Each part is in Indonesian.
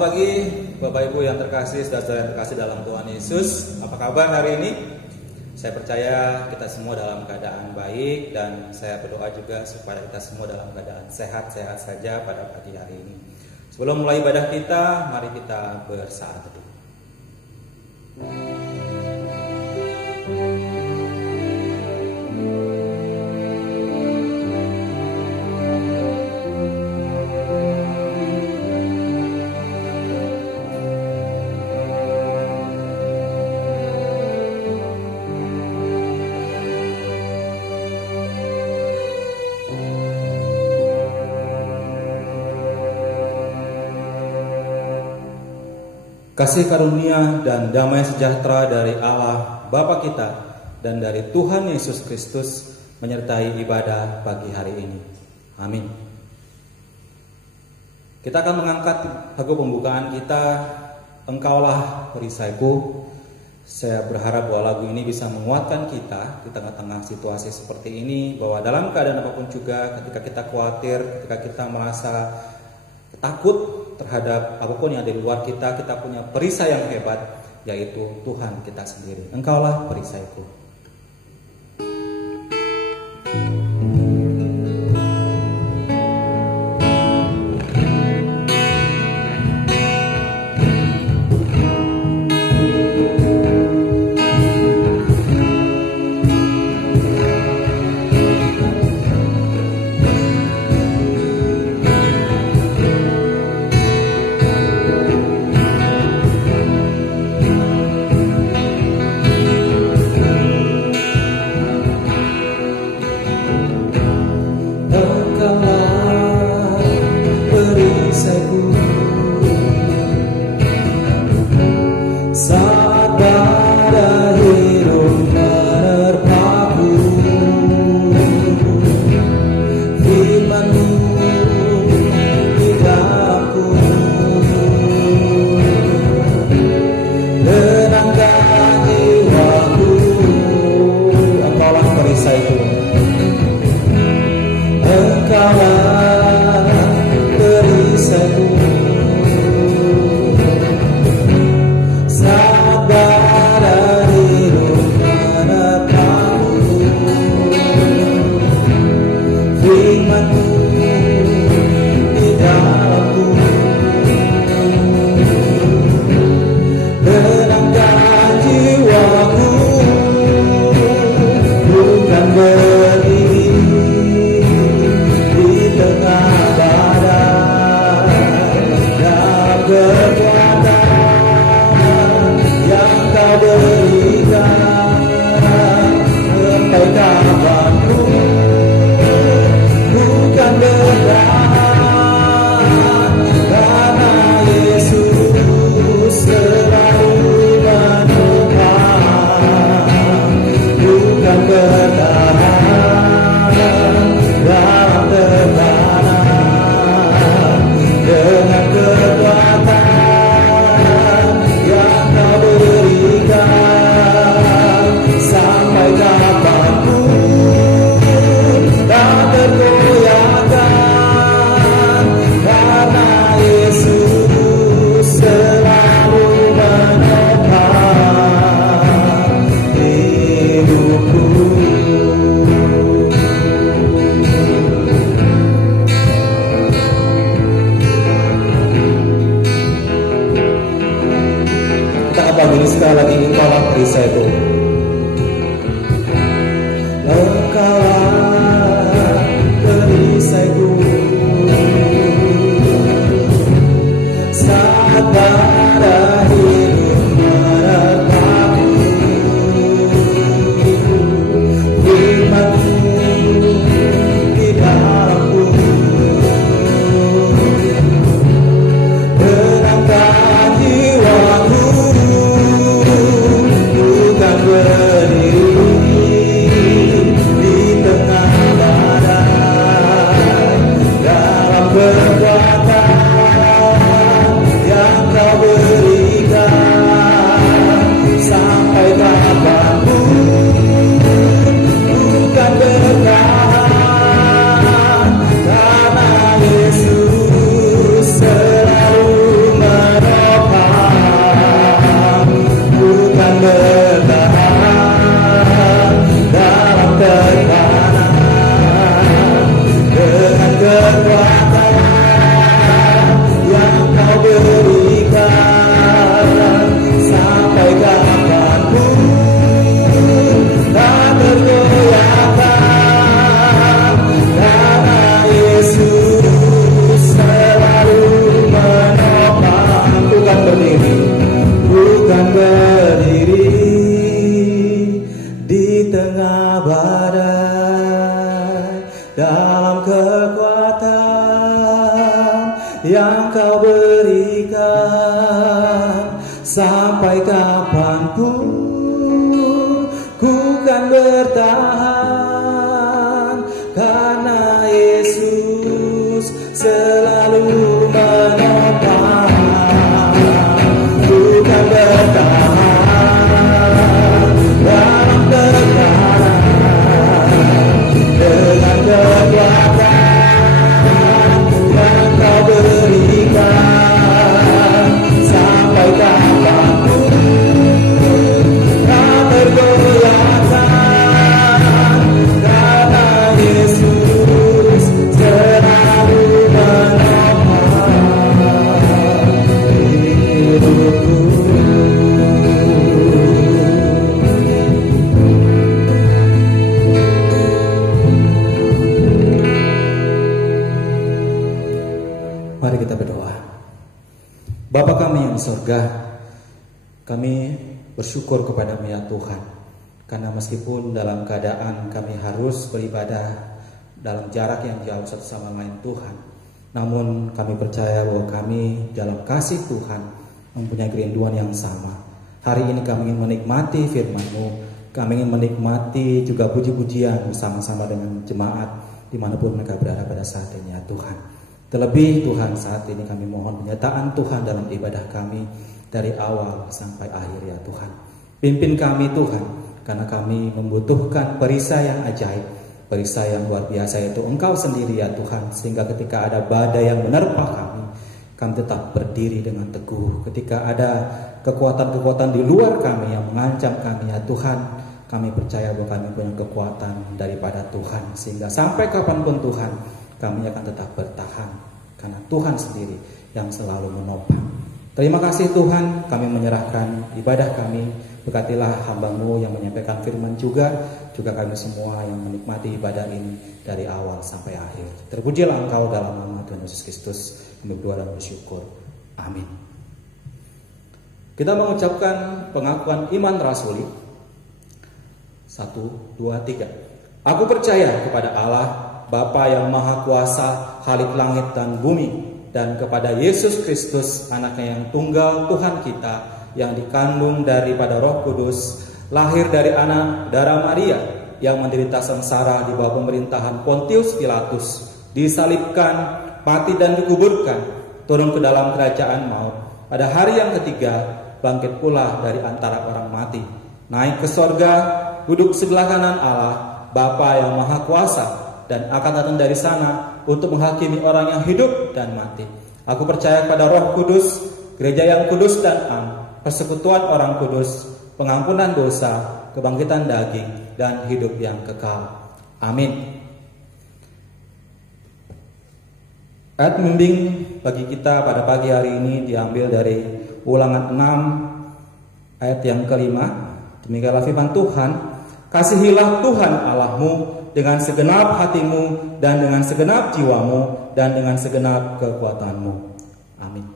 Selamat pagi Bapak Ibu yang terkasih, saudara-saudara yang terkasih dalam Tuhan Yesus. Apa kabar hari ini? Saya percaya kita semua dalam keadaan baik, dan saya berdoa juga supaya kita semua dalam keadaan sehat-sehat saja pada pagi hari ini. Sebelum mulai ibadah kita, mari kita bersaat teduh. Kasih karunia dan damai sejahtera dari Allah Bapa kita dan dari Tuhan Yesus Kristus menyertai ibadah pagi hari ini. Amin. Kita akan mengangkat lagu pembukaan kita, Engkaulah Perisaiku. Saya berharap bahwa lagu ini bisa menguatkan kita di tengah-tengah situasi seperti ini, bahwa dalam keadaan apapun juga, ketika kita khawatir, ketika kita merasa takut terhadap apapun yang ada di luar kita, kita punya perisai yang hebat, yaitu Tuhan kita sendiri. Engkaulah perisaiku. Bukan sampai kapanpun ku kan bertahan, karena Yesus selalu menopang. Ku kan bertahan dalam tekanan dengan kekuatan yang Kau berikan, sampai kapanpun tak tergoyahkan, karena Yesus selalu menopang hidupku. Mari kita berdoa. Bapa kami yang di surga, kami bersyukur kepada-Mu ya Tuhan, karena meskipun dalam keadaan kami harus beribadah dalam jarak yang jauh satu sama lain Tuhan, namun kami percaya bahwa kami dalam kasih Tuhan mempunyai kerinduan yang sama. Hari ini kami ingin menikmati firman-Mu, kami ingin menikmati juga puji-pujian bersama-sama dengan jemaat dimanapun mereka berada pada saat ini ya Tuhan. Terlebih Tuhan, saat ini kami mohon penyertaan Tuhan dalam ibadah kami dari awal sampai akhir ya Tuhan. Pimpin kami Tuhan, karena kami membutuhkan perisai yang ajaib, perisai yang luar biasa, yaitu Engkau sendiri ya Tuhan. Sehingga ketika ada badai yang menerpa kami tetap berdiri dengan teguh. Ketika ada kekuatan-kekuatan di luar kami yang mengancam kami ya Tuhan, kami percaya bahwa kami punya kekuatan daripada Tuhan, sehingga sampai kapanpun Tuhan, kami akan tetap bertahan, karena Tuhan sendiri yang selalu menopang. Terima kasih Tuhan, kami menyerahkan ibadah kami. Berkatilah hamba-Mu yang menyampaikan firman juga kami semua yang menikmati ibadah ini dari awal sampai akhir. Terpujilah Engkau dalam nama Tuhan Yesus Kristus. Kami berdoa dan bersyukur. Amin. Kita mengucapkan pengakuan iman rasuli. 1, 2, 3. Aku percaya kepada Allah, Bapa yang Maha Kuasa, Khalik langit dan bumi, dan kepada Yesus Kristus, Anaknya yang tunggal Tuhan kita, yang dikandung daripada Roh Kudus, lahir dari anak darah Maria, yang menderita sengsara di bawah pemerintahan Pontius Pilatus, disalibkan, mati dan dikuburkan, turun ke dalam kerajaan maut. Pada hari yang ketiga, bangkit pula dari antara orang mati, naik ke sorga, duduk sebelah kanan Allah, Bapa yang Maha Kuasa, dan akan datang dari sana untuk menghakimi orang yang hidup dan mati. Aku percaya pada Roh Kudus, gereja yang kudus dan am, persekutuan orang kudus, pengampunan dosa, kebangkitan daging, dan hidup yang kekal. Amin. Ayat bimbing bagi kita pada pagi hari ini diambil dari Ulangan 6 ayat yang kelima. Demikianlah firman Tuhan, kasihilah Tuhan Allahmu dengan segenap hatimu dan dengan segenap jiwamu dan dengan segenap kekuatanmu. Amin.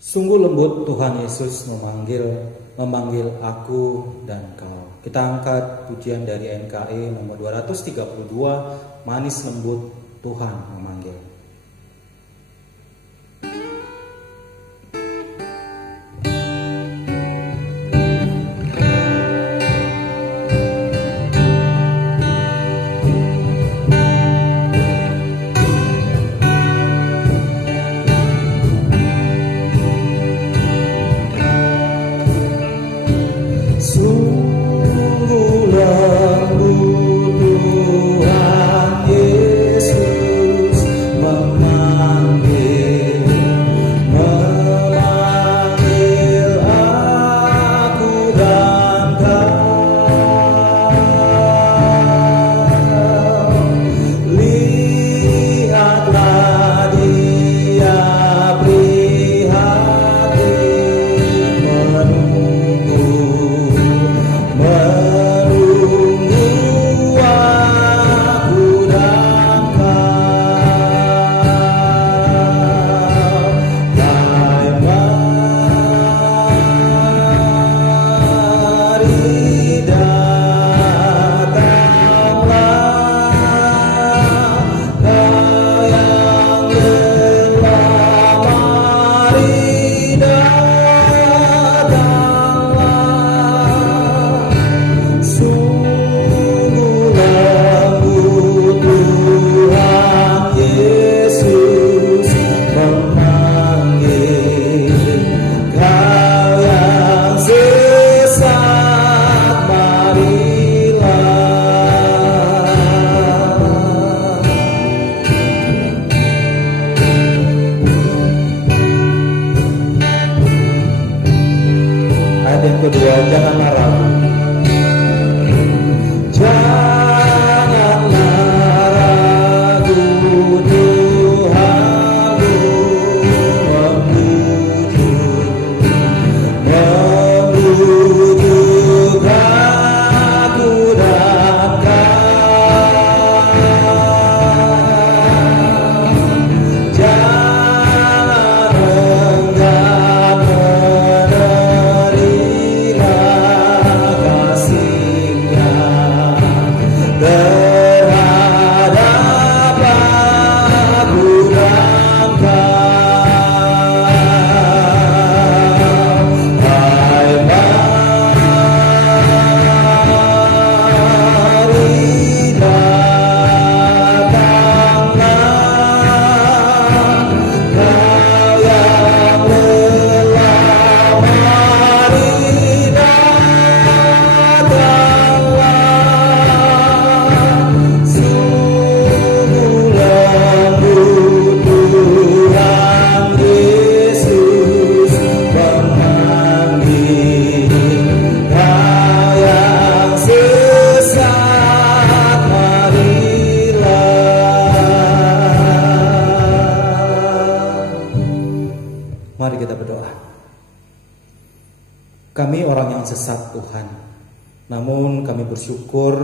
Sungguh lembut Tuhan Yesus memanggil aku dan kau. Kita angkat pujian dari NKE nomor 232, Manis Lembut Tuhan Memanggil. Tuhan Yesus janganlah ragu. Mari kita berdoa. Kami orang yang sesat Tuhan, namun kami bersyukur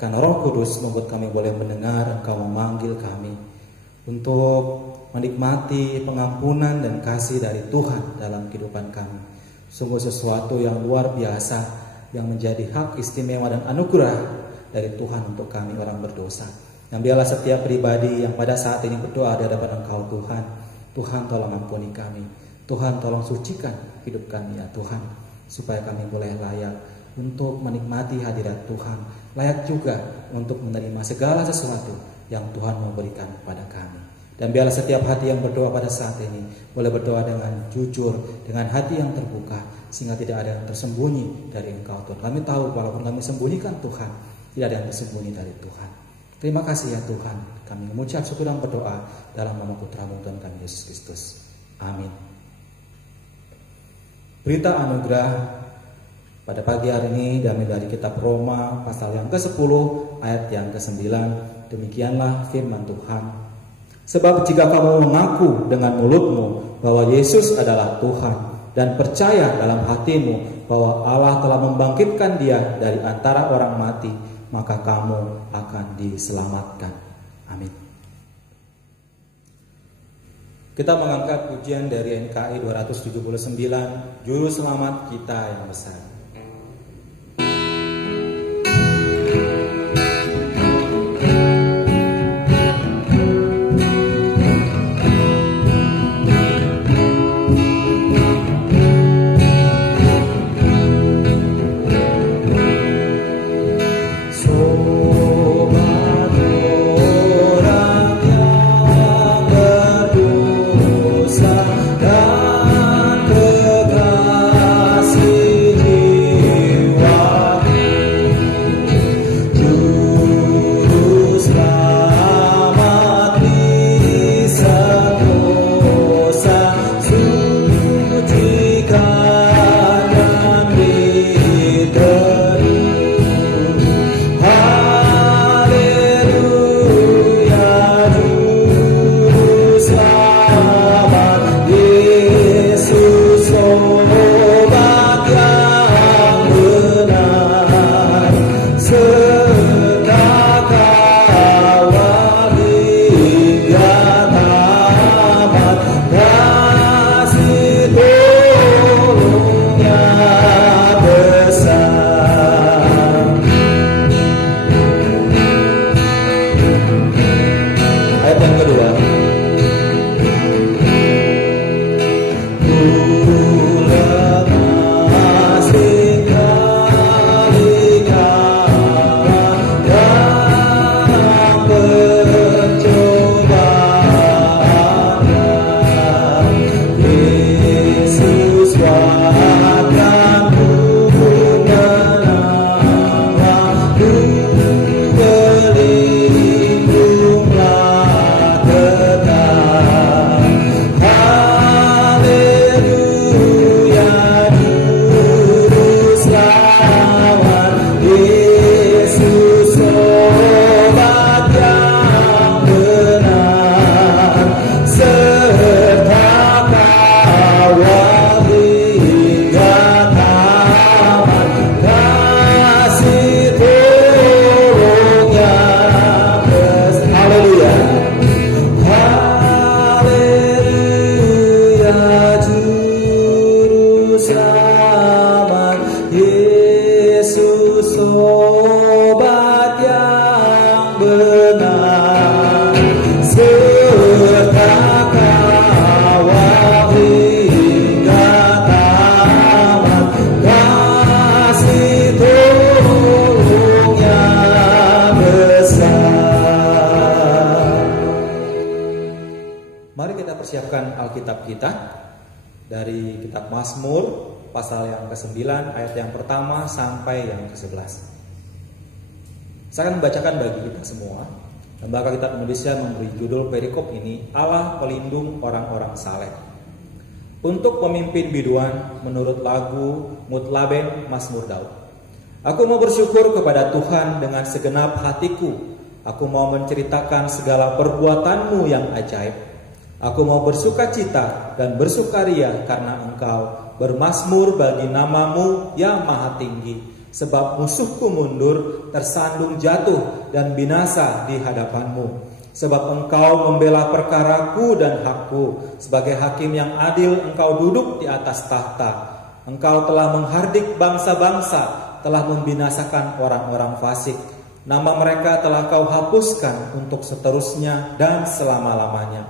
karena Roh Kudus membuat kami boleh mendengar Engkau memanggil kami untuk menikmati pengampunan dan kasih dari Tuhan dalam kehidupan kami. Sungguh sesuatu yang luar biasa yang menjadi hak istimewa dan anugerah dari Tuhan untuk kami orang berdosa. Yang biarlah setiap pribadi yang pada saat ini berdoa di hadapan Engkau Tuhan, Tuhan tolong ampuni kami, Tuhan tolong sucikan hidup kami ya Tuhan, supaya kami boleh layak untuk menikmati hadirat Tuhan, layak juga untuk menerima segala sesuatu yang Tuhan mau berikan kepada kami. Dan biarlah setiap hati yang berdoa pada saat ini boleh berdoa dengan jujur, dengan hati yang terbuka, sehingga tidak ada yang tersembunyi dari Engkau Tuhan. Kami tahu walaupun kami sembunyikan Tuhan, tidak ada yang tersembunyi dari Tuhan. Terima kasih ya Tuhan, kami mengucap syukur dan berdoa dalam nama Putra-Mu Tuhan kami Yesus Kristus. Amin. Berita anugerah pada pagi hari ini diambil dari kitab Roma pasal yang ke-10 ayat yang ke-9. Demikianlah firman Tuhan. Sebab jika kamu mengaku dengan mulutmu bahwa Yesus adalah Tuhan dan percaya dalam hatimu bahwa Allah telah membangkitkan Dia dari antara orang mati, maka kamu akan diselamatkan. Amin. Kita mengangkat pujian dari NKI 279, Juru Selamat Kita yang Besar. Dan kekasih dari kitab Mazmur pasal yang ke-9 ayat yang pertama sampai yang ke-11. Saya akan membacakan bagi kita semua. Lembaga Kitab Indonesia memberi judul perikop ini, Allah Pelindung Orang-orang Saleh. Untuk pemimpin biduan menurut lagu Mutlaben Mazmur Daud. Aku mau bersyukur kepada Tuhan dengan segenap hatiku. Aku mau menceritakan segala perbuatanmu yang ajaib. Aku mau bersukacita dan bersukaria karena Engkau, bermazmur bagi namamu yang maha tinggi. Sebab musuhku mundur, tersandung jatuh dan binasa di hadapanmu. Sebab Engkau membela perkaraku dan hakku. Sebagai hakim yang adil Engkau duduk di atas tahta. Engkau telah menghardik bangsa-bangsa, telah membinasakan orang-orang fasik. Nama mereka telah Kau hapuskan untuk seterusnya dan selama-lamanya.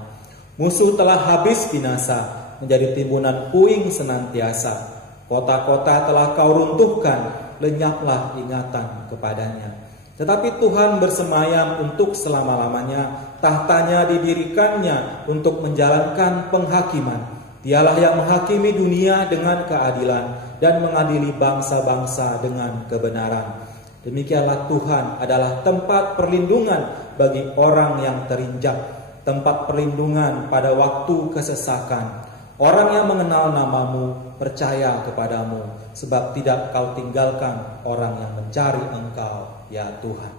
Musuh telah habis binasa, menjadi timbunan puing senantiasa. Kota-kota telah Kau runtuhkan, lenyaplah ingatan kepadanya. Tetapi Tuhan bersemayam untuk selama-lamanya, tahtanya didirikannya untuk menjalankan penghakiman. Dialah yang menghakimi dunia dengan keadilan dan mengadili bangsa-bangsa dengan kebenaran. Demikianlah Tuhan adalah tempat perlindungan bagi orang yang terinjak, tempat perlindungan pada waktu kesesakan. Orang yang mengenal namamu percaya kepadamu, sebab tidak Kau tinggalkan orang yang mencari Engkau, ya Tuhan.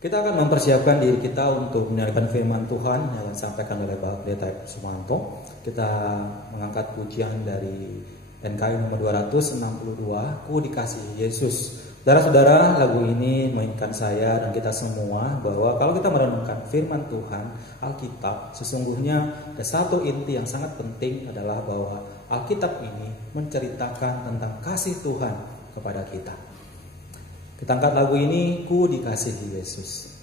Kita akan mempersiapkan diri kita untuk mendengarkan firman Tuhan yang disampaikan oleh Bapak Pendeta Sumanto. Kita mengangkat pujian dari NKI nomor 262, Ku Dikasihi Yesus. Saudara-saudara, lagu ini mengingatkan saya dan kita semua bahwa kalau kita merenungkan firman Tuhan, Alkitab, sesungguhnya ada satu inti yang sangat penting adalah bahwa Alkitab ini menceritakan tentang kasih Tuhan kepada kita. Kita angkat lagu ini, Ku Dikasihi Yesus.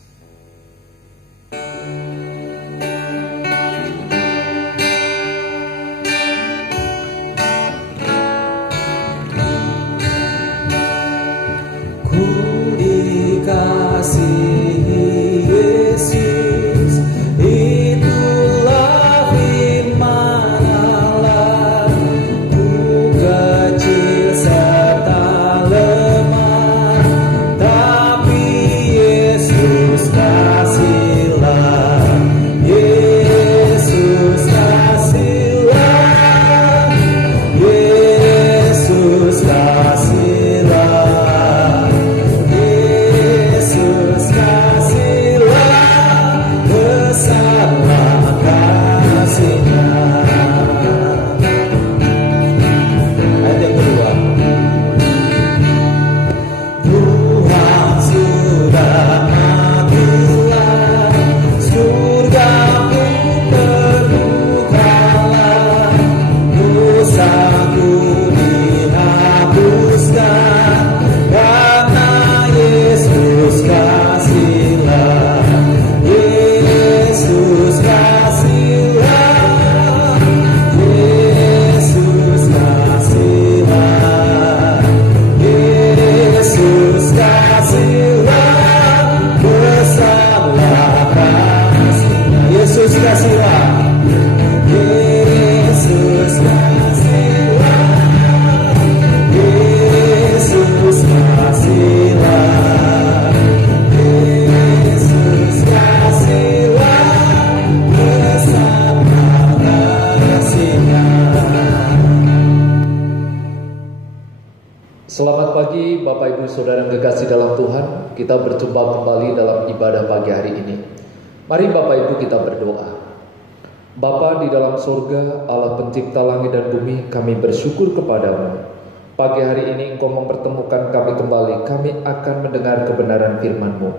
Selamat pagi Bapak Ibu Saudara yang kekasih dalam Tuhan. Kita berjumpa kembali dalam ibadah pagi hari ini. Mari Bapak Ibu kita berdoa. Bapa di dalam surga, Allah pencipta langit dan bumi, kami bersyukur kepadamu. Pagi hari ini Engkau mempertemukan kami kembali. Kami akan mendengar kebenaran firman-Mu.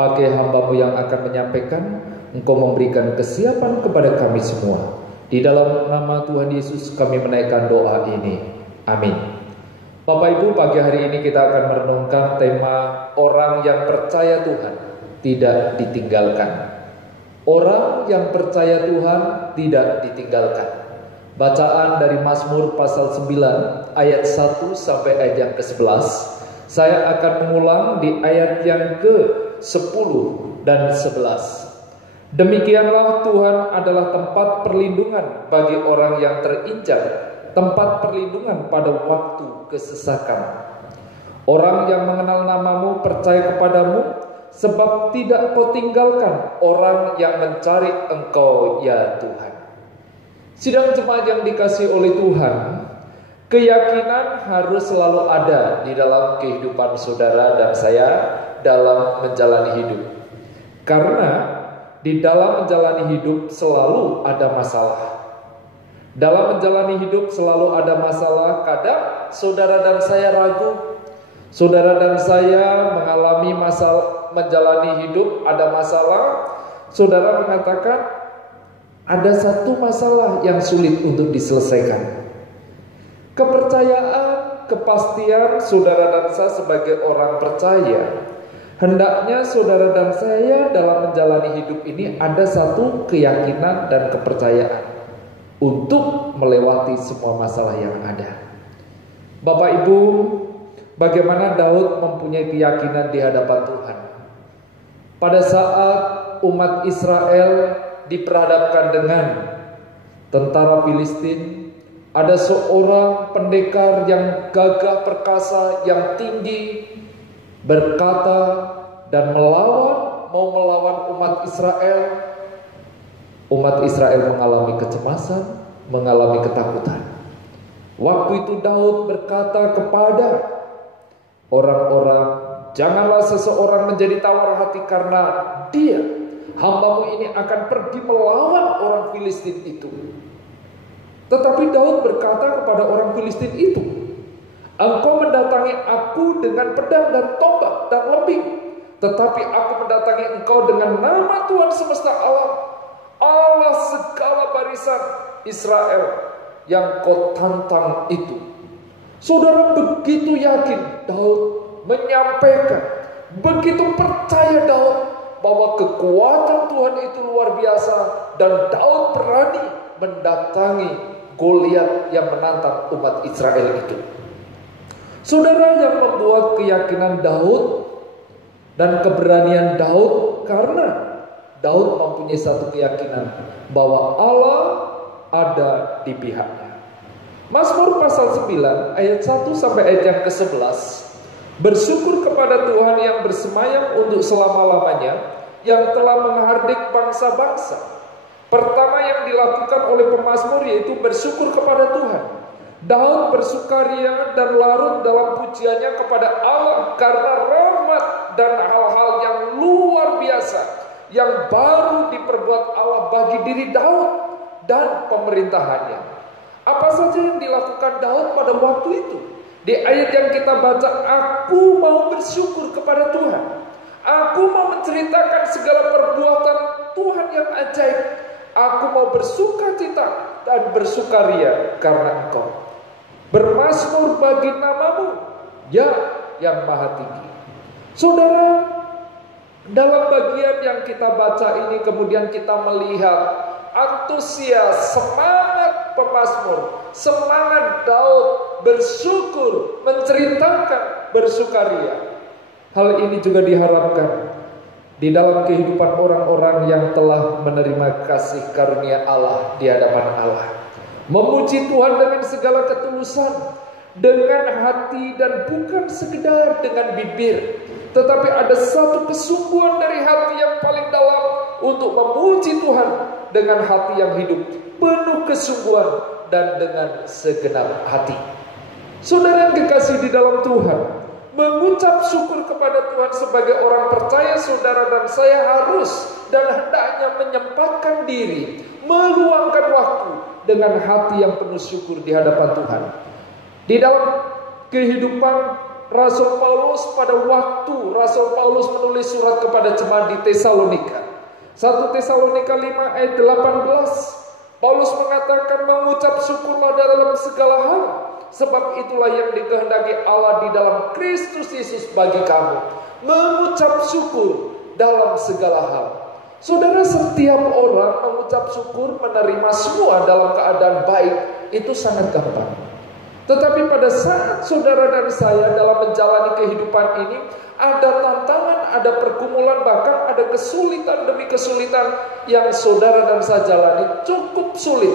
Pakai hamba-Mu yang akan menyampaikan, Engkau memberikan kesiapan kepada kami semua. Di dalam nama Tuhan Yesus kami menaikkan doa ini. Amin. Bapak Ibu, pagi hari ini kita akan merenungkan tema orang yang percaya Tuhan tidak ditinggalkan. Orang yang percaya Tuhan tidak ditinggalkan. Bacaan dari Mazmur pasal 9 ayat 1 sampai ayat yang ke-11. Saya akan mengulang di ayat yang ke-10 dan 11. Demikianlah Tuhan adalah tempat perlindungan bagi orang yang terinjak, tempat perlindungan pada waktu kesesakan. Orang yang mengenal namamu percaya kepadamu, sebab tidak kau tinggalkan orang yang mencari engkau, ya Tuhan. Sidang jemaat yang dikasihi oleh Tuhan, keyakinan harus selalu ada di dalam kehidupan saudara dan saya dalam menjalani hidup. Karena di dalam menjalani hidup selalu ada masalah. Dalam menjalani hidup selalu ada masalah. Kadang saudara dan saya ragu. Saudara dan saya mengalami masalah, menjalani hidup ada masalah. Saudara mengatakan ada satu masalah yang sulit untuk diselesaikan. Kepercayaan, kepastian saudara dan saya sebagai orang percaya, hendaknya saudara dan saya dalam menjalani hidup ini ada satu keyakinan dan kepercayaan untuk melewati semua masalah yang ada. Bapak Ibu, bagaimana Daud mempunyai keyakinan di hadapan Tuhan. Pada saat umat Israel diperhadapkan dengan tentara Filistin, ada seorang pendekar yang gagah perkasa, yang tinggi, berkata dan mau melawan umat Israel. Umat Israel mengalami kecemasan, mengalami ketakutan. Waktu itu Daud berkata kepada orang-orang, janganlah seseorang menjadi tawar hati karena dia, hambamu ini akan pergi melawan orang Filistin itu. Tetapi Daud berkata kepada orang Filistin itu, engkau mendatangi aku dengan pedang dan tombak dan lebing, tetapi aku mendatangi engkau dengan nama Tuhan semesta alam, Allah segala barisan Israel yang kau tantang itu. Saudara begitu yakin Daud menyampaikan, begitu percaya Daud bahwa kekuatan Tuhan itu luar biasa, dan Daud berani mendatangi Goliat yang menantang umat Israel itu. Saudara, yang membuat keyakinan Daud dan keberanian Daud karena Daud mempunyai satu keyakinan bahwa Allah ada di pihaknya. Mazmur pasal 9 ayat 1 sampai ayat yang ke-11. Bersyukur kepada Tuhan yang bersemayam untuk selama-lamanya, yang telah menghardik bangsa-bangsa. Pertama yang dilakukan oleh pemazmur yaitu bersyukur kepada Tuhan. Daud bersukaria dan larut dalam pujiannya kepada Allah karena rahmat dan hal-hal yang luar biasa yang baru diperbuat Allah bagi diri Daud dan pemerintahannya. Apa saja yang dilakukan Daud pada waktu itu? Di ayat yang kita baca, aku mau bersyukur kepada Tuhan. Aku mau menceritakan segala perbuatan Tuhan yang ajaib. Aku mau bersukacita dan bersukaria karena Engkau. Bermazmur bagi namamu, ya yang maha tinggi. Saudara, dalam bagian yang kita baca ini kemudian kita melihat antusias, semangat pemazmur, semangat Daud bersyukur, menceritakan bersukaria. Hal ini juga diharapkan di dalam kehidupan orang-orang yang telah menerima kasih karunia Allah di hadapan Allah. Memuji Tuhan dengan segala ketulusan, dengan hati, dan bukan sekedar dengan bibir, tetapi ada satu kesungguhan dari hati yang paling dalam untuk memuji Tuhan dengan hati yang hidup, penuh kesungguhan dan dengan segenap hati. Saudara yang kekasih di dalam Tuhan, mengucap syukur kepada Tuhan sebagai orang percaya, saudara dan saya harus dan hendaknya menyempatkan diri, meluangkan waktu dengan hati yang penuh syukur di hadapan Tuhan. Di dalam kehidupan Rasul Paulus, pada waktu Rasul Paulus menulis surat kepada jemaat di Tesalonika, 1 Tesalonika 5 ayat 18, Paulus mengatakan, mengucap syukurlah dalam segala hal, sebab itulah yang dikehendaki Allah di dalam Kristus Yesus bagi kamu. Mengucap syukur dalam segala hal. Saudara, setiap orang mengucap syukur, menerima semua dalam keadaan baik, itu sangat gampang. Tetapi pada saat saudara dan saya dalam menjalani kehidupan ini, ada tantangan, ada pergumulan, bahkan ada kesulitan demi kesulitan yang saudara dan saya jalani cukup sulit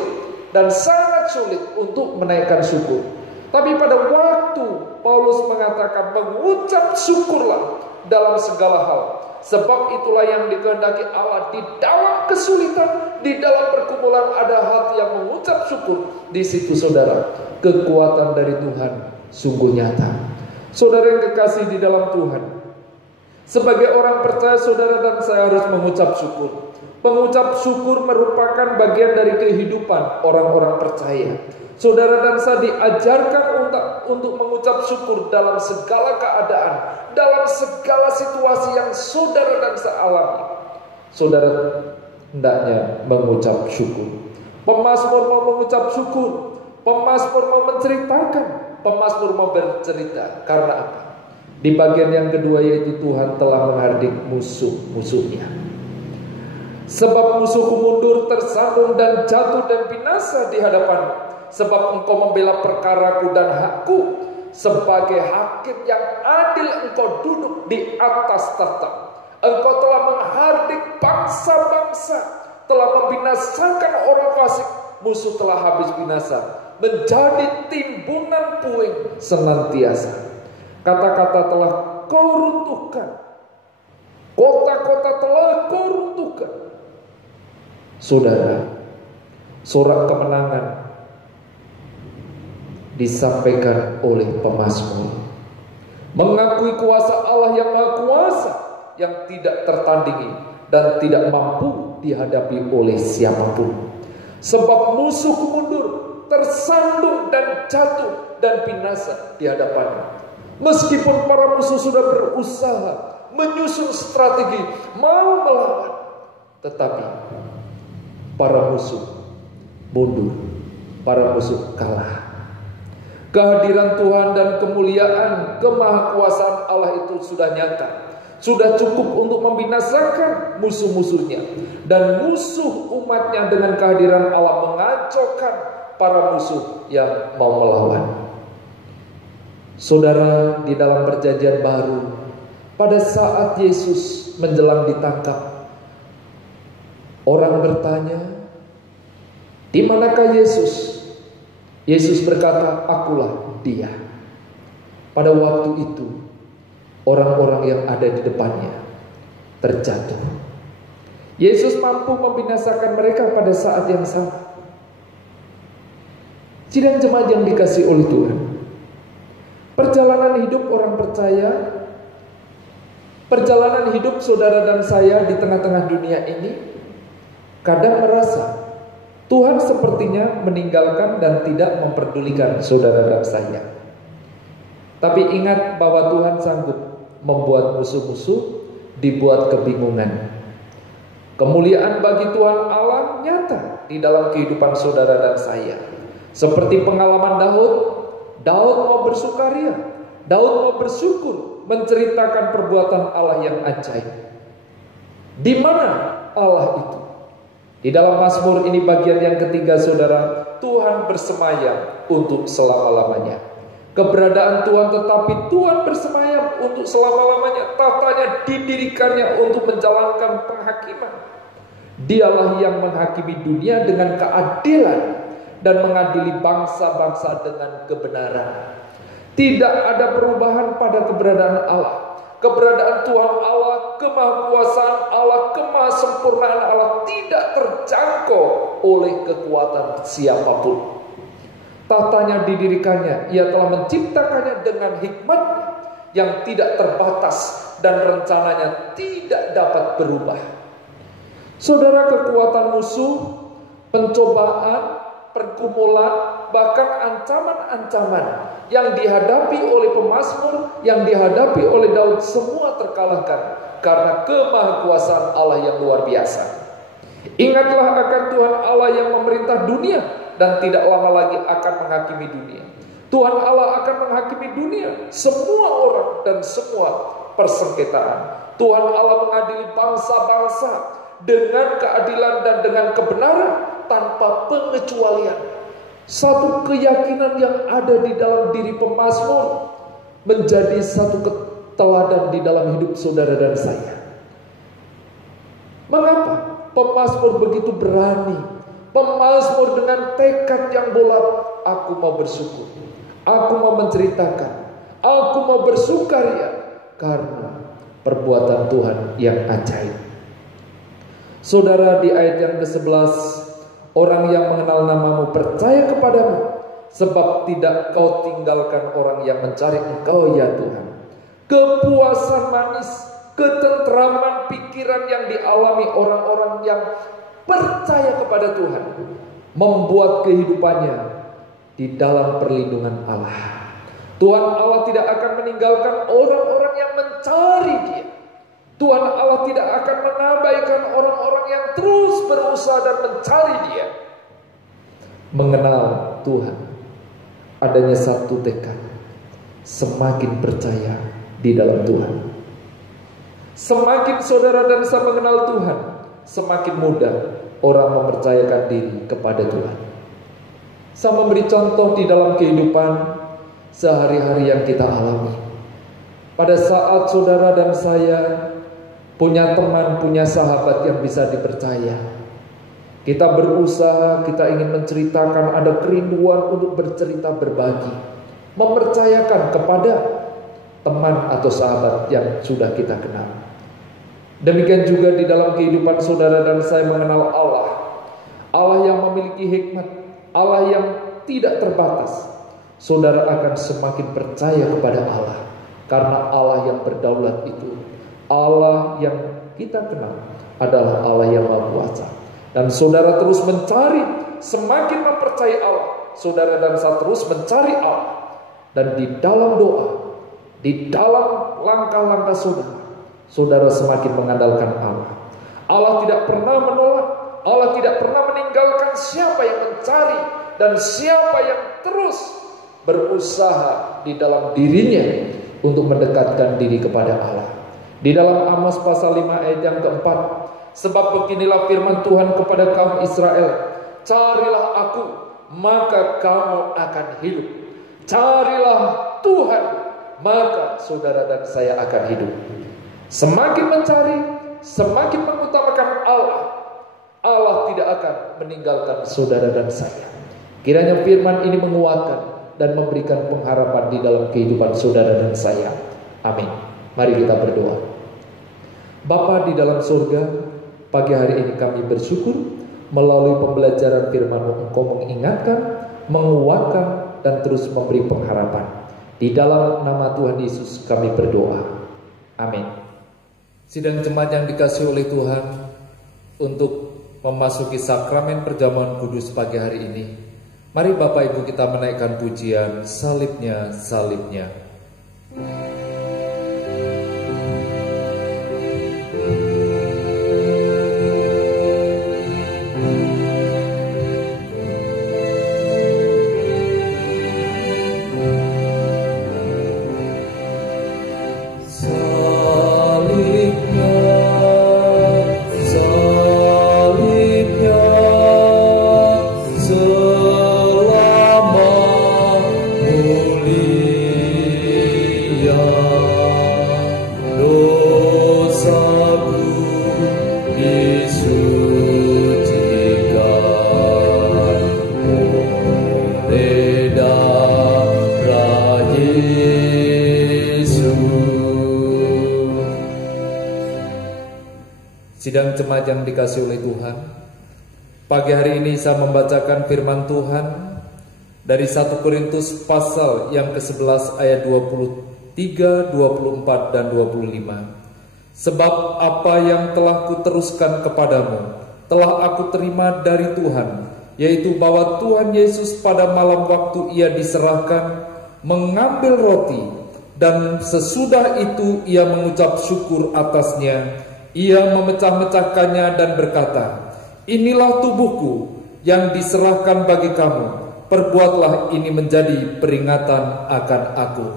dan sangat sulit untuk menaikkan syukur. Tapi pada waktu Paulus mengatakan mengucap syukurlah dalam segala hal, sebab itulah yang dikehendaki Allah. Di dalam kesulitan, di dalam pergumulan ada hati yang mengucap syukur. Di situ saudara, kekuatan dari Tuhan sungguh nyata. Saudara yang kekasih di dalam Tuhan, sebagai orang percaya saudara dan saya harus mengucap syukur. Mengucap syukur merupakan bagian dari kehidupan orang-orang percaya. Saudara dan saya diajarkan untuk mengucap syukur dalam segala keadaan, dalam segala situasi yang saudara dan saya alami. Saudara hendaknya mengucap syukur. Pemazmur mau mengucap syukur. Pemazmur mau menceritakan. Pemazmur mau bercerita. Karena apa? Di bagian yang kedua, yaitu Tuhan telah menghardik musuh-musuhnya. Sebab musuhku mundur, tersandung dan jatuh dan binasa di hadapanmu. Sebab engkau membela perkaraku dan hakku. Sebagai hakim yang adil engkau duduk di atas tahta. Engkau telah menghardik bangsa-bangsa, telah membinasakan orang fasik. Musuh telah habis binasa, menjadi timbunan puing senantiasa. Kata-kata telah kau runtuhkan, kota-kota telah kau runtuhkan. Saudara, sorak kemenangan disampaikan oleh pemazmur, mengakui kuasa Allah yang maha kuasa, yang tidak tertandingi dan tidak mampu dihadapi oleh siapapun. Sebab musuhku mundur, tersandung dan jatuh dan binasa di hadapannya. Meskipun para musuh sudah berusaha menyusun strategi mau melawan, tetapi para musuh mundur, para musuh kalah. Kehadiran Tuhan dan kemuliaan, kemahakuasaan Allah itu sudah nyata, sudah cukup untuk membinasakan musuh-musuhnya. Dan musuh umatnya dengan kehadiran Allah mengacaukan para musuh yang mau melawan. Saudara, di dalam perjanjian baru, pada saat Yesus menjelang ditangkap, orang bertanya, di manakah Yesus? Yesus berkata, akulah dia. Pada waktu itu, orang-orang yang ada di depannya terjatuh. Yesus mampu membinasakan mereka pada saat yang sama. Sidang jemaat yang dikasihi oleh Tuhan, perjalanan hidup orang percaya, perjalanan hidup saudara dan saya di tengah-tengah dunia ini, kadang merasa Tuhan sepertinya meninggalkan dan tidak memperdulikan saudara dan saya. Tapi ingat bahwa Tuhan sanggup membuat musuh-musuh dibuat kebingungan. Kemuliaan bagi Tuhan Allah nyata di dalam kehidupan saudara dan saya. Seperti pengalaman Daud. Daud mau bersukaria, Daud mau bersyukur, menceritakan perbuatan Allah yang ajaib. Di mana Allah itu? Di dalam Mazmur ini bagian yang ketiga saudara, Tuhan bersemayam untuk selama-lamanya. Keberadaan Tuhan, tetapi Tuhan bersemayam untuk selama-lamanya. Tahtanya didirikannya untuk menjalankan penghakiman. Dialah yang menghakimi dunia dengan keadilan dan mengadili bangsa-bangsa dengan kebenaran. Tidak ada perubahan pada keberadaan Allah. Keberadaan Tuhan Allah, kemahakuasaan Allah, kemahasempurnaan Allah tidak terjangkau oleh kekuatan siapapun. Tahtanya didirikannya, Ia telah menciptakannya dengan hikmat yang tidak terbatas dan rencananya tidak dapat berubah. Saudara, kekuatan musuh, pencobaan, pergumulan, bahkan ancaman-ancaman yang dihadapi oleh pemazmur, yang dihadapi oleh Daud, semua terkalahkan karena kemahakuasaan Allah yang luar biasa. Ingatlah akan Tuhan Allah yang memerintah dunia dan tidak lama lagi akan menghakimi dunia. Tuhan Allah akan menghakimi dunia, semua orang dan semua persengketaan. Tuhan Allah mengadili bangsa-bangsa dengan keadilan dan dengan kebenaran tanpa pengecualian. Satu keyakinan yang ada di dalam diri pemazmur menjadi satu teladan di dalam hidup saudara dan saya. Mengapa pemazmur begitu berani? Pemazmur dengan tekad yang bulat, aku mau bersyukur, aku mau menceritakan, aku mau bersukaria karena perbuatan Tuhan yang ajaib. Saudara, di ayat yang ke-11, orang yang mengenal namamu percaya kepadamu, sebab tidak kau tinggalkan orang yang mencari engkau ya Tuhan. Kepuasan manis, ketentraman pikiran yang dialami orang-orang yang percaya kepada Tuhan membuat kehidupannya di dalam perlindungan Allah. Tuhan Allah tidak akan meninggalkan orang-orang yang mencari Dia. Tuhan Allah tidak akan mengabaikan orang-orang yang terus berusaha dan mencari Dia. Mengenal Tuhan, adanya satu tekad, semakin percaya di dalam Tuhan. Semakin saudara dan saya mengenal Tuhan, semakin mudah orang mempercayakan diri kepada Tuhan. Saya memberi contoh di dalam kehidupan sehari-hari yang kita alami. Pada saat saudara dan saya punya teman, punya sahabat yang bisa dipercaya, kita berusaha, kita ingin menceritakan, ada kerinduan untuk bercerita, berbagi, mempercayakan kepada teman atau sahabat yang sudah kita kenal. Demikian juga di dalam kehidupan saudara dan saya mengenal Allah. Allah yang memiliki hikmat, Allah yang tidak terbatas. Saudara akan semakin percaya kepada Allah, karena Allah yang berdaulat itu, Allah yang kita kenal adalah Allah yang Maha Kuasa. Dan saudara terus mencari, semakin mempercayai Allah. Saudara dan saya terus mencari Allah. Dan di dalam doa, di dalam langkah-langkah saudara, saudara semakin mengandalkan Allah. Allah tidak pernah menolak, Allah tidak pernah meninggalkan siapa yang mencari dan siapa yang terus berusaha di dalam dirinya untuk mendekatkan diri kepada Allah. Di dalam Amos pasal 5 ayat yang keempat, sebab beginilah firman Tuhan kepada kaum Israel, carilah aku, maka kamu akan hidup. Carilah Tuhan, maka saudara dan saya akan hidup. Semakin mencari, semakin mengutamakan Allah, Allah tidak akan meninggalkan saudara dan saya. Kiranya firman ini menguatkan dan memberikan pengharapan di dalam kehidupan saudara dan saya. Amin. Mari kita berdoa. Bapa di dalam surga, pagi hari ini kami bersyukur melalui pembelajaran firman-Mu Engkau mengingatkan, menguatkan, dan terus memberi pengharapan. Di dalam nama Tuhan Yesus kami berdoa. Amin. Sidang jemaat yang dikasihi oleh Tuhan, untuk memasuki sakramen perjamuan kudus pagi hari ini, mari Bapak Ibu kita menaikkan pujian salibnya, salibnya. Sidang jemaat yang dikasihi oleh Tuhan, pagi hari ini saya membacakan firman Tuhan dari 1 Korintus pasal yang ke-11 ayat 23, 24 dan 25. Sebab apa yang telah kuteruskan kepadamu telah aku terima dari Tuhan, yaitu bahwa Tuhan Yesus pada malam waktu Ia diserahkan mengambil roti, dan sesudah itu Ia mengucap syukur atasnya. Ia memecah-mecahkannya dan berkata, inilah tubuhku yang diserahkan bagi kamu, perbuatlah ini menjadi peringatan akan aku.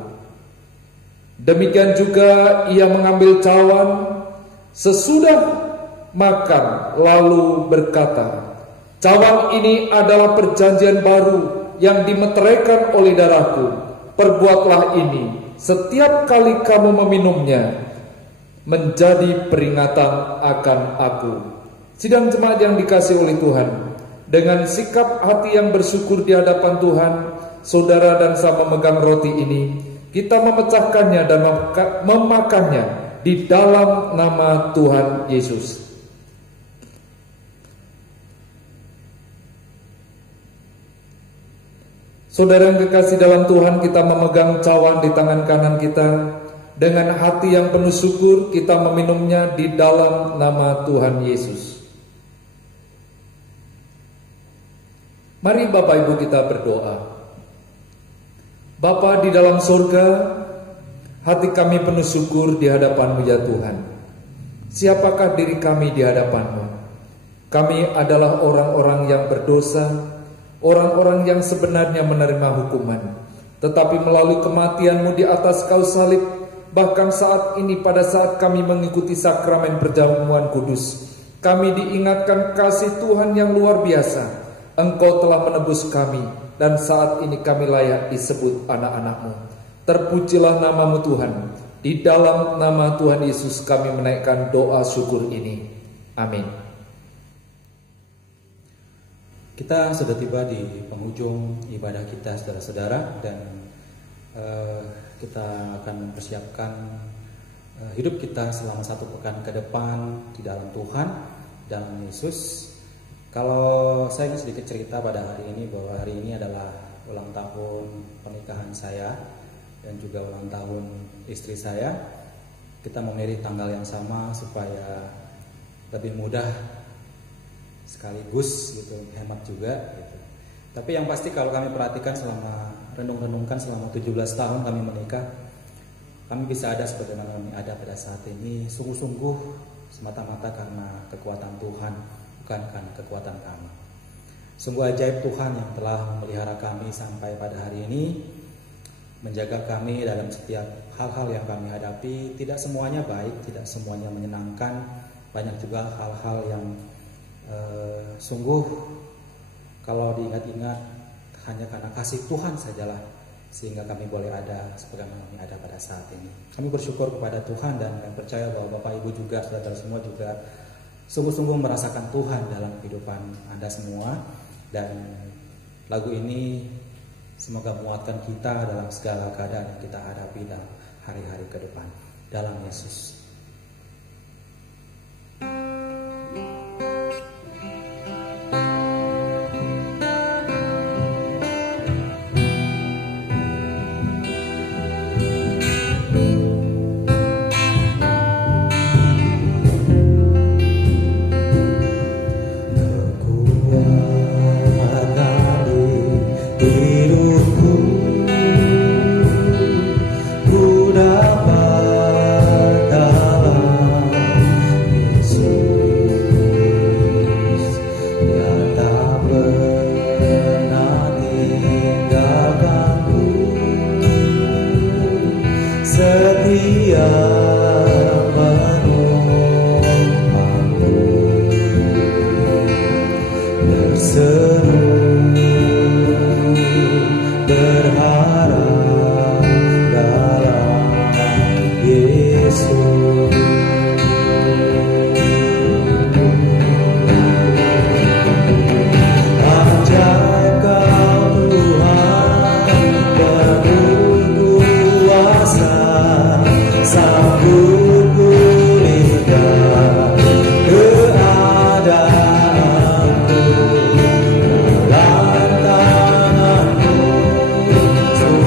Demikian juga ia mengambil cawan sesudah makan, lalu berkata, cawan ini adalah perjanjian baru yang dimeteraikan oleh darahku. Perbuatlah ini setiap kali kamu meminumnya, menjadi peringatan akan aku. Sidang jemaat yang dikasihi oleh Tuhan, dengan sikap hati yang bersyukur di hadapan Tuhan, saudara dan saya memegang roti ini, kita memecahkannya dan memakannya di dalam nama Tuhan Yesus. Saudara yang kekasih dalam Tuhan, kita memegang cawan di tangan kanan kita. Dengan hati yang penuh syukur, kita meminumnya di dalam nama Tuhan Yesus. Mari Bapak Ibu kita berdoa. Bapa di dalam surga, hati kami penuh syukur di hadapan-Mu ya Tuhan. Siapakah diri kami di hadapan-Mu? Kami adalah orang-orang yang berdosa, orang-orang yang sebenarnya menerima hukuman. Tetapi melalui kematian-Mu di atas kayu salib, bahkan saat ini pada saat kami mengikuti sakramen perjamuan kudus, kami diingatkan kasih Tuhan yang luar biasa. Engkau telah menebus kami, dan saat ini kami layak disebut anak-anak-Mu. Terpujilah nama-Mu Tuhan. Di dalam nama Tuhan Yesus kami menaikkan doa syukur ini. Amin. Kita sudah tiba di penghujung ibadah kita, saudara-saudara, dan kita akan mempersiapkan hidup kita selama 1 pekan ke depan di dalam Tuhan, dalam Yesus. Kalau saya ingin sedikit cerita pada hari ini, bahwa hari ini adalah ulang tahun pernikahan saya dan juga ulang tahun istri saya. Kita memilih tanggal yang sama supaya lebih mudah sekaligus gitu, hemat juga gitu. Tapi yang pasti kalau kami perhatikan selama renung-renungkan selama 17 tahun kami menikah, kami bisa ada sebagaimana kami ada pada saat ini sungguh-sungguh semata-mata karena kekuatan Tuhan, bukan karena kekuatan kami. Sungguh ajaib Tuhan yang telah memelihara kami sampai pada hari ini, menjaga kami dalam setiap hal-hal yang kami hadapi. Tidak semuanya baik, tidak semuanya menyenangkan, banyak juga hal-hal yang sungguh kalau diingat-ingat hanya karena kasih Tuhan sajalah sehingga kami boleh ada sebagaimana kami ada pada saat ini. Kami bersyukur kepada Tuhan dan kami percaya bahwa Bapak Ibu juga, saudara semua juga sungguh-sungguh merasakan Tuhan dalam kehidupan Anda semua. Dan lagu ini semoga menguatkan kita dalam segala keadaan yang kita hadapi dalam hari-hari ke depan. Dalam Yesus. Sungguh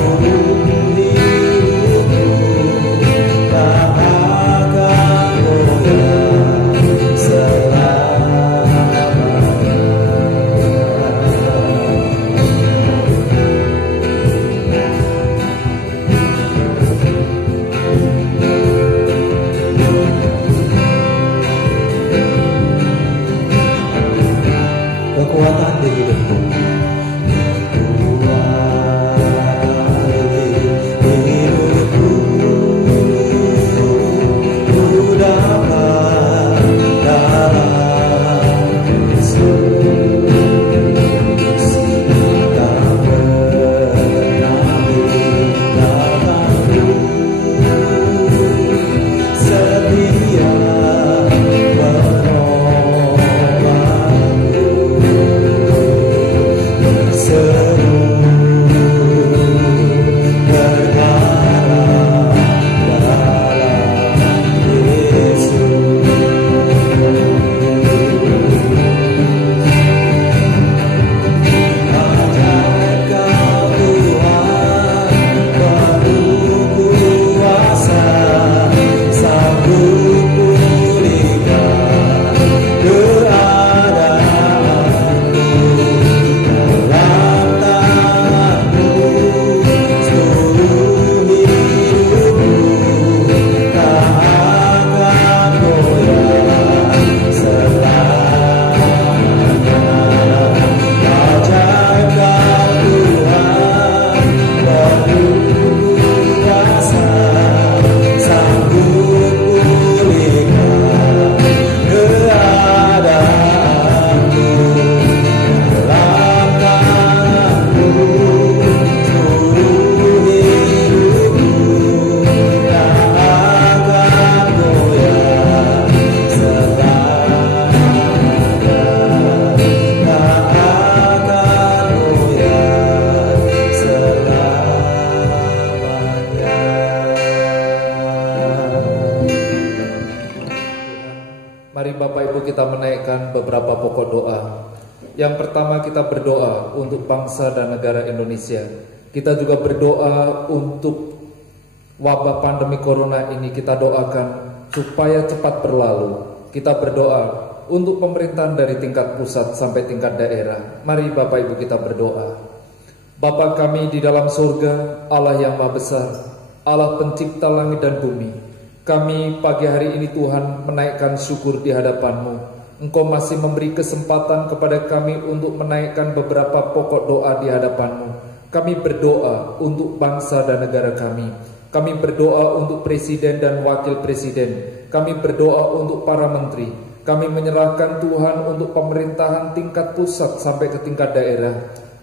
menaikkan beberapa pokok doa. Yang pertama, kita berdoa untuk bangsa dan negara Indonesia. Kita juga berdoa untuk wabah pandemi corona ini, kita doakan supaya cepat berlalu. Kita berdoa untuk pemerintahan dari tingkat pusat sampai tingkat daerah. Mari Bapak Ibu kita berdoa. Bapa kami di dalam surga, Allah yang Maha Besar, Allah pencipta langit dan bumi, kami pagi hari ini Tuhan menaikkan syukur di hadapan-Mu. Engkau masih memberi kesempatan kepada kami untuk menaikkan beberapa pokok doa di hadapan-Mu. Kami berdoa untuk bangsa dan negara kami. Kami berdoa untuk presiden dan wakil presiden. Kami berdoa untuk para menteri. Kami menyerahkan Tuhan untuk pemerintahan tingkat pusat sampai ke tingkat daerah.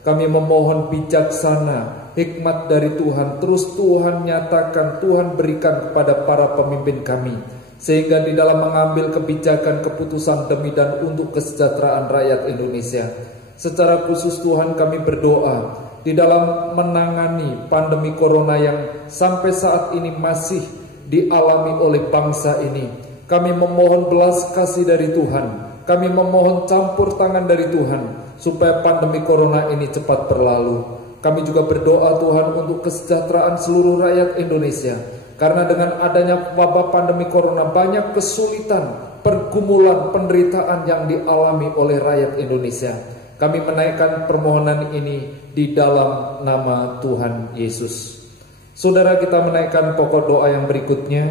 Kami memohon bijaksana, hikmat dari Tuhan, terus Tuhan nyatakan, Tuhan berikan kepada para pemimpin kami, sehingga di dalam mengambil kebijakan keputusan demi dan untuk kesejahteraan rakyat Indonesia. Secara khusus Tuhan kami berdoa di dalam menangani pandemi corona yang sampai saat ini masih dialami oleh bangsa ini. Kami memohon belas kasih dari Tuhan. Kami memohon campur tangan dari Tuhan supaya pandemi corona ini cepat berlalu. Kami juga berdoa Tuhan untuk kesejahteraan seluruh rakyat Indonesia. Karena dengan adanya wabah pandemi corona banyak kesulitan, pergumulan, penderitaan yang dialami oleh rakyat Indonesia. Kami menaikkan permohonan ini di dalam nama Tuhan Yesus. Saudara, kita menaikkan pokok doa yang berikutnya,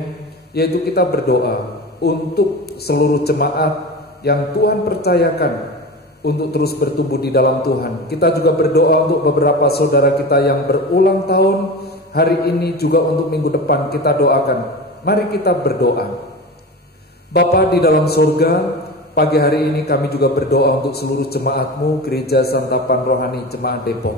yaitu kita berdoa untuk seluruh jemaat yang Tuhan percayakan untuk terus bertumbuh di dalam Tuhan. Kita juga berdoa untuk beberapa saudara kita yang berulang tahun hari ini, juga untuk minggu depan kita doakan. Mari kita berdoa. Bapa di dalam surga, pagi hari ini kami juga berdoa untuk seluruh jemaat-Mu, Gereja Santapan Rohani Jemaat Depok.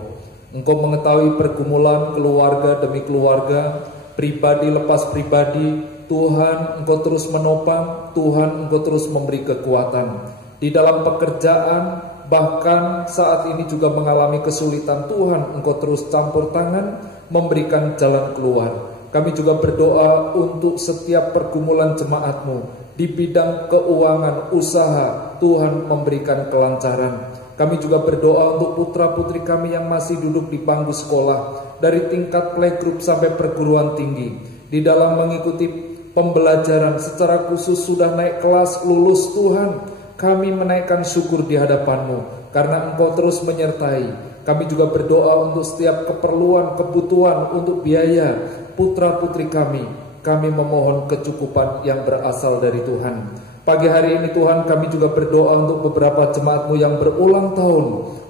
Engkau mengetahui pergumulan keluarga demi keluarga, pribadi lepas pribadi. Tuhan, Engkau terus menopang. Tuhan, Engkau terus memberi kekuatan di dalam pekerjaan, bahkan saat ini juga mengalami kesulitan. Tuhan, Engkau terus campur tangan, memberikan jalan keluar. Kami juga berdoa untuk setiap pergumulan jemaat-Mu di bidang keuangan, usaha. Tuhan memberikan kelancaran. Kami juga berdoa untuk putra-putri kami yang masih duduk di bangku sekolah, dari tingkat playgroup sampai perguruan tinggi, di dalam mengikuti pembelajaran secara khusus sudah naik kelas, lulus. Tuhan, kami menaikkan syukur di hadapan-Mu karena Engkau terus menyertai. Kami juga berdoa untuk setiap keperluan, kebutuhan untuk biaya putra-putri kami. Kami memohon kecukupan yang berasal dari Tuhan. Pagi hari ini Tuhan, kami juga berdoa untuk beberapa jemaat-Mu yang berulang tahun.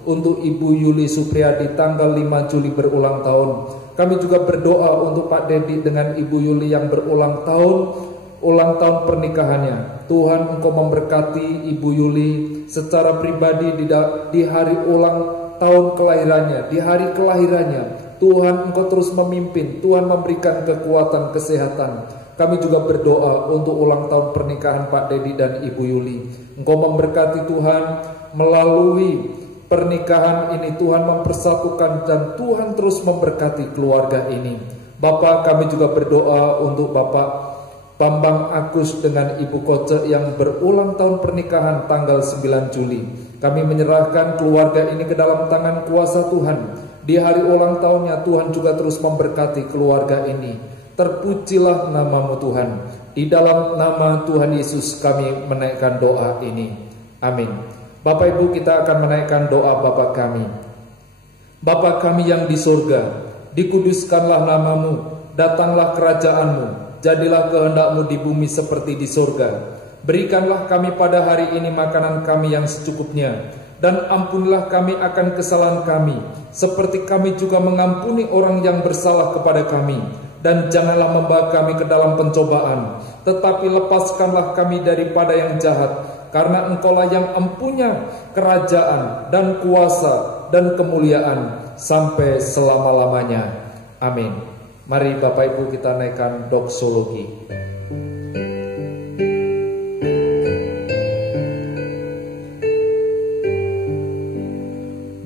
Untuk Ibu Yuli Supriyadi tanggal 5 Juli berulang tahun. Kami juga berdoa untuk Pak Dedi dengan Ibu Yuli yang berulang tahun pernikahannya. Tuhan, Engkau memberkati Ibu Yuli secara pribadi di hari ulang tahun kelahirannya, di hari kelahirannya. Tuhan, Engkau terus memimpin. Tuhan memberikan kekuatan, kesehatan. Kami juga berdoa untuk ulang tahun pernikahan Pak Dedi dan Ibu Yuli. Engkau memberkati Tuhan melalui pernikahan ini. Tuhan mempersatukan dan Tuhan terus memberkati keluarga ini. Bapak, kami juga berdoa untuk Bapak Bambang Agus dengan Ibu Koce yang berulang tahun pernikahan tanggal 9 Juli. Kami menyerahkan keluarga ini ke dalam tangan kuasa Tuhan. Di hari ulang tahunnya Tuhan juga terus memberkati keluarga ini. Terpujilah nama-Mu Tuhan. Di dalam nama Tuhan Yesus kami menaikkan doa ini. Amin. Bapak Ibu, kita akan menaikkan doa Bapa kami. Bapa kami yang di surga, dikuduskanlah nama-Mu, datanglah kerajaan-Mu, jadilah kehendak-Mu di bumi seperti di surga. Berikanlah kami pada hari ini makanan kami yang secukupnya, dan ampunilah kami akan kesalahan kami, seperti kami juga mengampuni orang yang bersalah kepada kami. Dan janganlah membawa kami ke dalam pencobaan, tetapi lepaskanlah kami daripada yang jahat. Karena Engkaulah yang empunya kerajaan dan kuasa dan kemuliaan sampai selama-lamanya. Amin. Mari Bapak Ibu kita naikkan doksologi.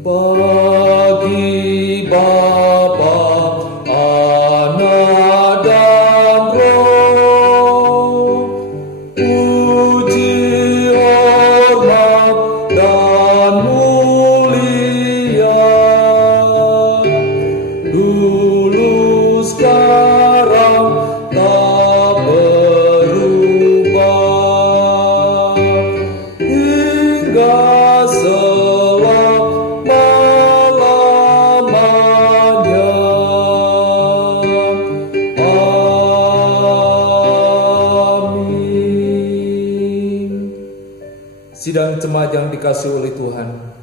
Bagi Bapa, Anak dan Roh, puji hormat dulu sekarang tak berubah, hingga selama-lamanya. Amin. Sidang jemaat yang dikasihi oleh Tuhan,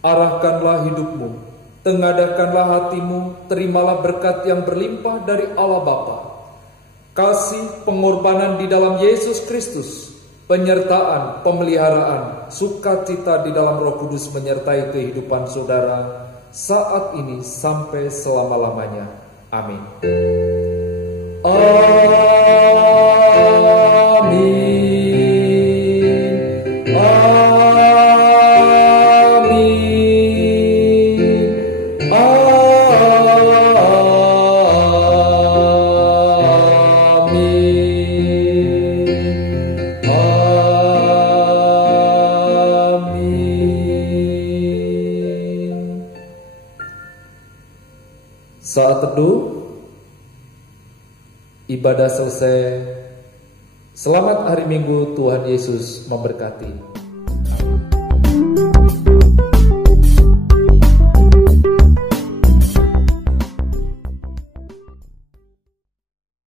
arahkanlah hidupmu, tengadahkanlah hatimu, terimalah berkat yang berlimpah dari Allah Bapa, kasih pengorbanan di dalam Yesus Kristus, penyertaan, pemeliharaan, sukacita di dalam Roh Kudus menyertai kehidupan saudara saat ini sampai selama-lamanya. Amin. Amin. Saat teduh, ibadah selesai. Selamat hari Minggu, Tuhan Yesus memberkati.